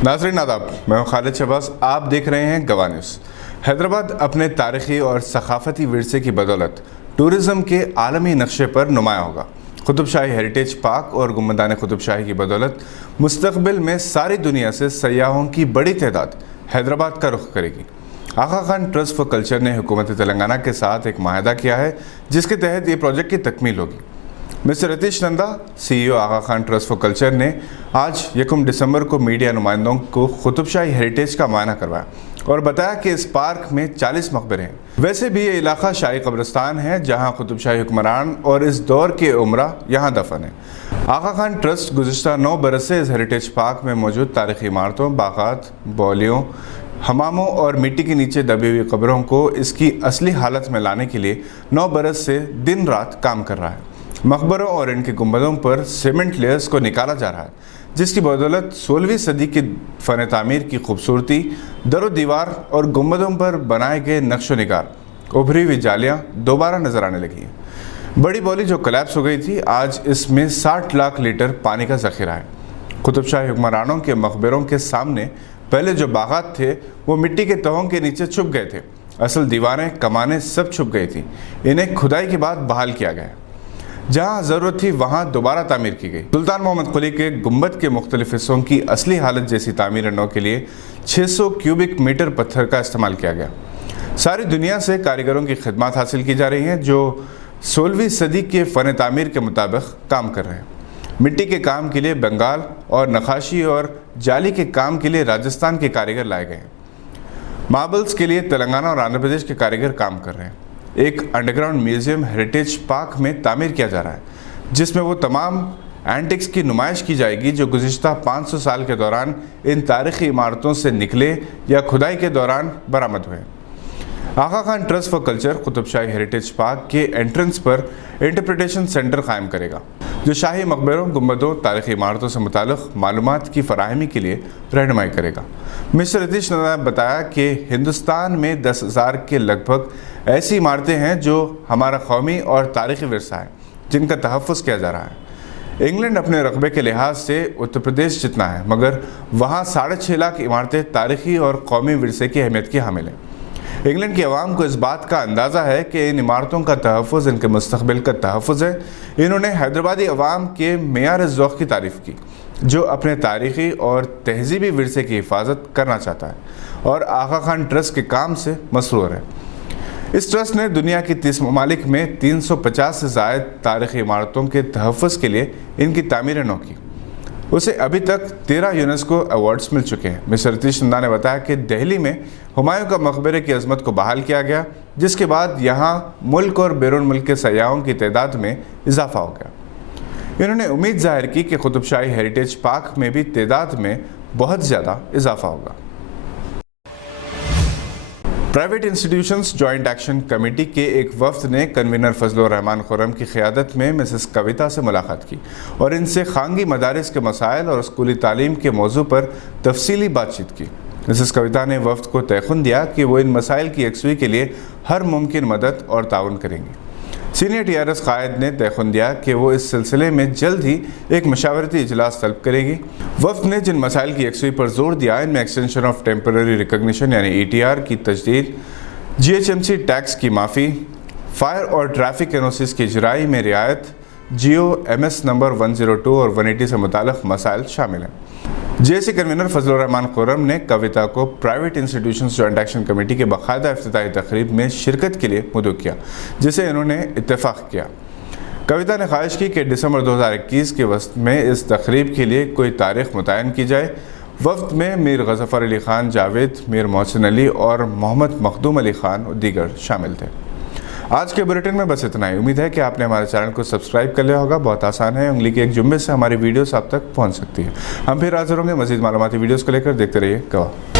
नाज़रीन आदाब, मैं हूं खालिद शहबाज। आप देख रहे हैं गवाह न्यूज़। हैदराबाद अपने तारीख़ी और सकाफ़ती विरसे की बदौलत टूरिज़म के आलमी नक्शे पर नुमाया होगा। कुतुब शाही हेरिटेज पार्क और गुंबदान कुतुब शाही की बदौलत मुस्तक़बिल में सारी दुनिया से सयाहों की बड़ी तादाद हैदराबाद का रुख करेगी। आगा खान ट्रस्ट फॉर कल्चर ने हुकूमत तेलंगाना के साथ एक माहिदा किया है, जिसके तहत ये प्रोजेक्ट की तकमील होगी। Mister Ratish Nanda, CEO Aga Khan trust for culture ने आज 1 दिसंबर को मीडिया नुमाइंदों को कुतुब शाही हेरिटेज का मायना करवाया और बताया कि इस पार्क में 40 मकबरे हैं। वैसे भी ये इलाका शाही कब्रिस्तान है, जहां कुतुब शाही हुक्मरान और इस दौर के उमरा यहाँ दफन है। आगा खान ट्रस्ट गुज़िश्ता 9 बरस से इस हेरिटेज पार्क में मौजूद तारीख़ी इमारतों, बागात, बौलियों, हमामों और मिट्टी के नीचे दबी हुई कब्रों को इसकी असली हालत में लाने के लिए 9 बरस से दिन रात काम कर रहा है। मकबरों और इनके गुंबदों पर सीमेंट लेयर्स को निकाला जा रहा है, जिसकी बदौलत 16वीं सदी की फ़न तामीर की खूबसूरती, दरो दीवार और गुंबदों पर बनाए गए नक्शो निगार, उभरी हुई जालियाँ दोबारा नज़र आने लगी हैं। बड़ी बौली जो कोलैप्स हो गई थी, आज इसमें 60 लाख लीटर पानी का ज़ख़ीरा है। कुतुब शाही हुक्मरानों के मकबरों के सामने पहले जो बागात थे वो मिट्टी के तहों के नीचे छुप गए थे। असल दीवारें, कमानें सब छुप गई थी। इन्हें खुदाई के बाद बहाल किया गया। जहाँ ज़रूरत थी वहाँ दोबारा तामीर की गई। सुल्तान मोहम्मद कुली के गुंबद के मुख्तलिफ हिस्सों की असली हालत जैसी तामीर नौ के लिए 600 क्यूबिक मीटर पत्थर का इस्तेमाल किया गया। सारी दुनिया से कारीगरों की खिदमत हासिल की जा रही हैं, जो 16वीं सदी के फ़न तामीर के मुताबिक काम कर रहे हैं। मिट्टी के काम के लिए बंगाल और नक्काशी और जाली के काम के लिए राजस्थान के कारीगर लाए गए हैं। मार्बल्स के लिए तेलंगाना और आंध्र प्रदेश के कारीगर काम कर रहे हैं। एक अंडरग्राउंड म्यूज़ियम हेरिटेज पार्क में तामीर किया जा रहा है, जिसमें वो तमाम एंटिक्स की नुमाइश की जाएगी जो गुज़िश्ता 500 साल के दौरान इन तारीख़ी इमारतों से निकले या खुदाई के दौरान बरामद हुए। Aga Khan trust for Culture Qutub Shahi Heritage Park के एंट्रेंस पर इंटरप्रिटेशन सेंटर कायम करेगा, जो शाही मकबरों, गुंबदों, तारीख़ी इमारतों से मुताल्लिक़ मालूमात की फ़राहमी के लिए रहनुमाई करेगा। मिस्टर रतीश नंदा ने बताया कि हिंदुस्तान में 10,000 के लगभग ऐसी इमारतें हैं जो हमारा कौमी और तारीख़ी विरसा है, जिनका तहफ़्फ़ुज़ किया जा रहा है। इंग्लैंड अपने रकबे के लिहाज से उत्तर प्रदेश जितना है, मगर वहाँ 6.5 लाख इमारतें तारीख़ी और कौमी विरसे की अहमियत की हामिल हैं। इंग्लैंड की आवाम को इस बात का अंदाज़ा है कि इन इमारतों का तहफ़्फ़ुज़ इनके मुस्तक़बिल का तहफ़्फ़ुज़ है। इन्होंने हैदराबादी अवाम के मेयार ज़ौक़ की तारीफ़ की, जो अपने तारीख़ी और तहज़ीबी विरसे की हिफाजत करना चाहता है और आगा खान ट्रस्ट के काम से मसरूर है। इस ट्रस्ट ने दुनिया की 30 ममालिक में 350 से ज़ायद तारीख़ी इमारतों के तहफ़्फ़ुज़ के लिए इनकी तामीर नौ की। उसे अभी तक 13 यूनेस्को अवार्ड्स मिल चुके हैं। मिस्टर रतीश नंदा ने बताया कि दिल्ली में हुमायूं का मकबरे की अज़मत को बहाल किया गया, जिसके बाद यहाँ मुल्क और बैरून मुल्क के सयाहों की तादाद में इजाफा हो गया। इन्होंने उम्मीद ज़ाहिर की कि कुतुब शाही हेरिटेज पार्क में भी तादाद में बहुत ज़्यादा इजाफा होगा। Private institutions joint action committee के एक वफ्द ने कन्वीनर फजलुर रहमान खुर्रम की क़यादत में मिसेस कविता से मुलाकात की और इनसे खानगी मदारिस के मसाइल और स्कूली तालीम के मौजू पर तफसीली बातचीत की। मिसेस कविता ने वफ्द को तयक़ुन दिया कि वो इन मसाइल की यकसुई के लिए हर मुमकिन मदद और ताउन करेंगी। सीनियर TRS कायद ने तयक़ुन दिया कि वो इस सिलसिले में जल्द ही एक मशावरती इजलास तलब करेगी। वफ्द ने जिन मसाइल की यकसुई पर जोर दिया, इनमें एक्सटेंशन ऑफ टेम्पररी रिकग्निशन यानी ETR की तजदीद, GHMC टैक्स की माफ़ी, फायर और ट्रैफिक NOCs की इजराई में रियायत, GOMS नंबर 102 और 180 से मुताल्लिक़ मसाइल शामिल हैं। JSC कन्वीनर फजलुर रहमान खुर्रम ने कविता को private institutions joint action committee के बाकायदा इफ्तिताही तकरीब में शिरकत के लिए मदऊ किया, जिसे इन्होंने इत्तेफाक किया। कविता ने ख्वाहिश की कि दिसंबर 2021 के वस्त में इस तकरीब के लिए कोई तारीख़ मुतय्यन की जाए। वफ्द में मीर गज़फ़र अली ख़ान जावेद, मीर मोहसिन अली और मोहम्मद मखदूम अली ख़ान और दीगर शामिल थे। आज के बुलेटिन में बस इतना ही। उम्मीद है कि आपने हमारे चैनल को सब्सक्राइब कर लिया होगा। बहुत आसान है, उंगली के एक जुम्बे से हमारी वीडियोस आप तक पहुंच सकती है। हम फिर हाजिर होंगे मज़ीद मालूमाती वीडियोस को लेकर। देखते रहिए गवाह।